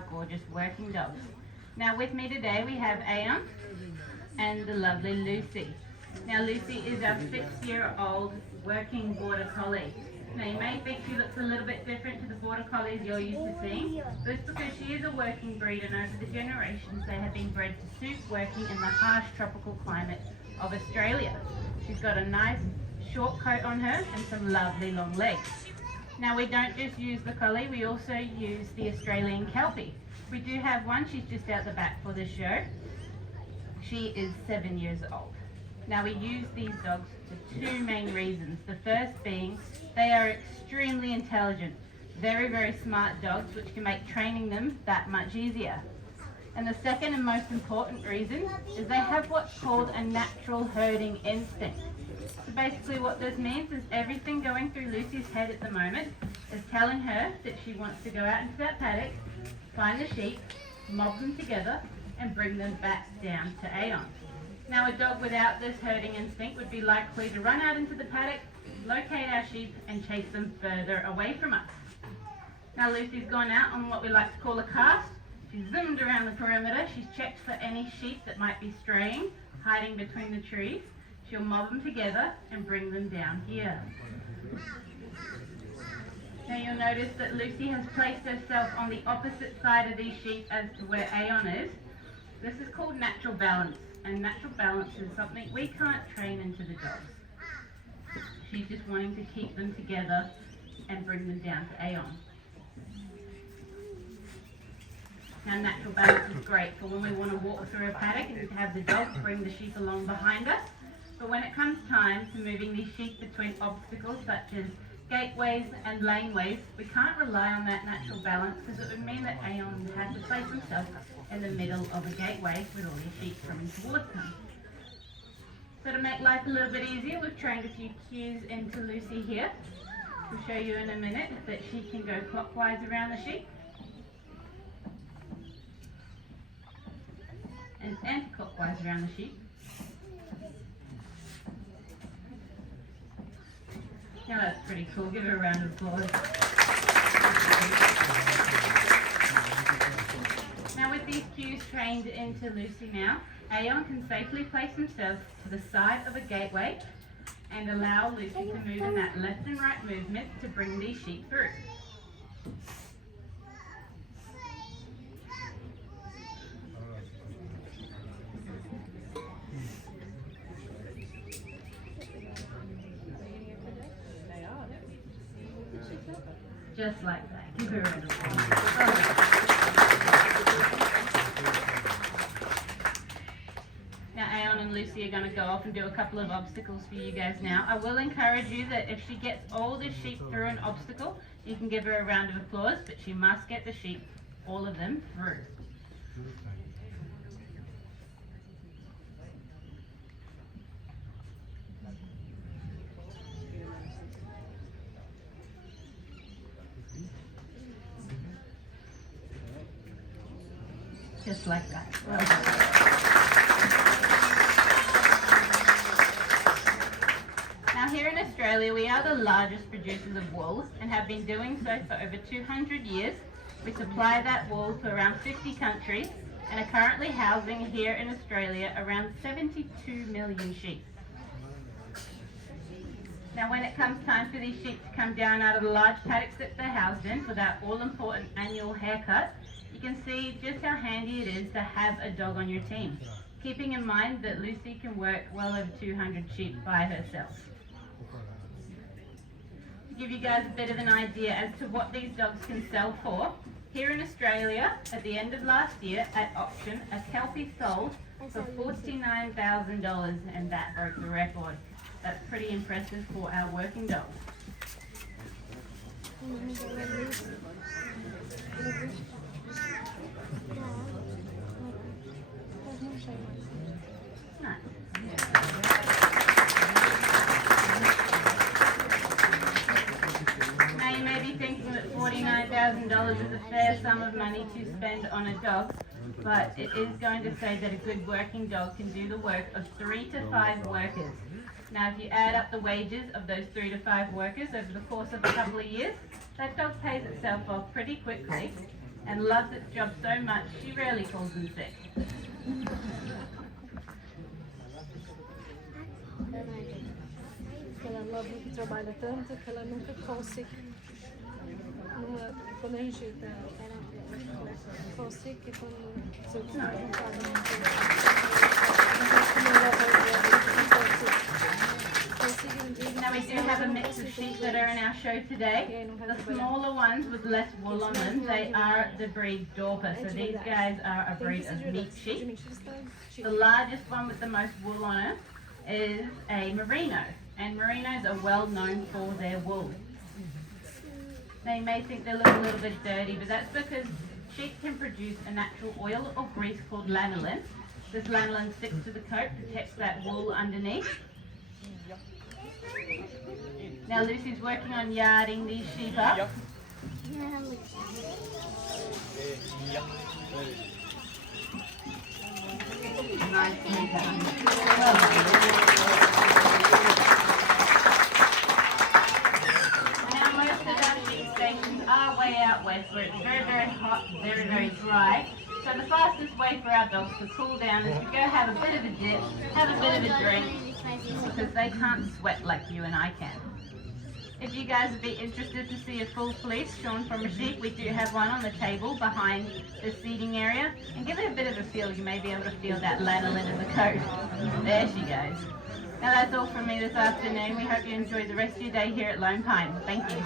our gorgeous working dogs. Now with me today we have Aeon and the lovely Lucy. Now Lucy is our 6-year-old working Border Collie. Now you may think she looks a little bit different to the Border Collies you're used to seeing, but it's because she is a working breed, and over the generations they have been bred to suit working in the harsh tropical climate of Australia. She's got a nice short coat on her and some lovely long legs. Now we don't just use the Collie, we also use the Australian Kelpie. We do have one, she's just out the back for the show. She is 7 years old. Now we use these dogs for two main reasons. The first being they are extremely intelligent, very, very smart dogs, which can make training them that much easier. And the second and most important reason is they have what's called a natural herding instinct. So basically what this means is everything going through Lucy's head at the moment is telling her that she wants to go out into that paddock, find the sheep, mob them together, and bring them back down to Aeon. Now a dog without this herding instinct would be likely to run out into the paddock, locate our sheep, and chase them further away from us. Now Lucy's gone out on what we like to call a cast. She's zoomed around the perimeter, she's checked for any sheep that might be straying, hiding between the trees. She'll mob them together and bring them down here. Now you'll notice that Lucy has placed herself on the opposite side of these sheep as to where Aeon is. This is called natural balance, and natural balance is something we can't train into the dogs. She's just wanting to keep them together and bring them down to Aeon. Now natural balance is great for when we want to walk through a paddock and have the dogs bring the sheep along behind us. But when it comes time to moving these sheep between obstacles such as gateways and laneways, we can't rely on that natural balance, because it would mean that Aeon would have to place himself in the middle of a gateway with all these sheep coming towards him. So to make life a little bit easier, we've trained a few cues into Lucy here. We'll show you in a minute that she can go clockwise around the sheep and anti-clockwise around the sheep. Now that's pretty cool, give her a round of applause. Now with these cues trained into Lucy now, Aeon can safely place himself to the side of a gateway and allow Lucy to move in that left and right movement to bring these sheep through. Just like that. Give her a round of applause. Now Aeon and Lucy are going to go off and do a couple of obstacles for you guys now. I will encourage you that if she gets all the sheep through an obstacle, you can give her a round of applause, but she must get the sheep, all of them, through. Just like that. Well done. Now here in Australia, we are the largest producers of wool and have been doing so for over 200 years. We supply that wool to around 50 countries and are currently housing here in Australia around 72 million sheep. Now when it comes time for these sheep to come down out of the large paddocks that they're housed in for that all-important annual haircut, you can see just how handy it is to have a dog on your team, keeping in mind that Lucy can work well over 200 sheep by herself. To give you guys a bit of an idea as to what these dogs can sell for, here in Australia, at the end of last year, at auction, a Kelpie sold for $49,000, and that broke the record. That's pretty impressive for our working dogs. Now you may be thinking that $49,000 is a fair sum of money to spend on a dog, but it is going to say that a good working dog can do the work of 3 to 5 workers. Now if you add up the wages of those 3 to 5 workers over the course of a couple of years, that dog pays itself off pretty quickly, and loves its job so much she rarely calls in sick. Ela trabalha tanto que ela nunca call sick. Quando a gente call sick, quando você Now we do have a mix of sheep that are in our show today. The smaller ones with less wool on them, they are the breed Dorper, so these guys are a breed of meat sheep. The largest one with the most wool on it is a merino, and merinos are well known for their wool. They may think they look a little bit dirty, but that's because sheep can produce a natural oil or grease called lanolin. This lanolin sticks to the coat, protects that wool underneath. Now Lucy's working on yarding these sheep up. Nicely done. Well done. Now most of our sheep stations are way out west where it's very, very hot, very, very dry. So the fastest way for our dogs to cool down is to go have a bit of a dip, have a bit of a drink, because they can't sweat like you and I can. If you guys would be interested to see a full fleece shorn from a sheep, we do have one on the table behind the seating area. And give it a bit of a feel, you may be able to feel that lanolin in the coat. There she goes. Now that's all from me this afternoon. We hope you enjoy the rest of your day here at Lone Pine. Thank you.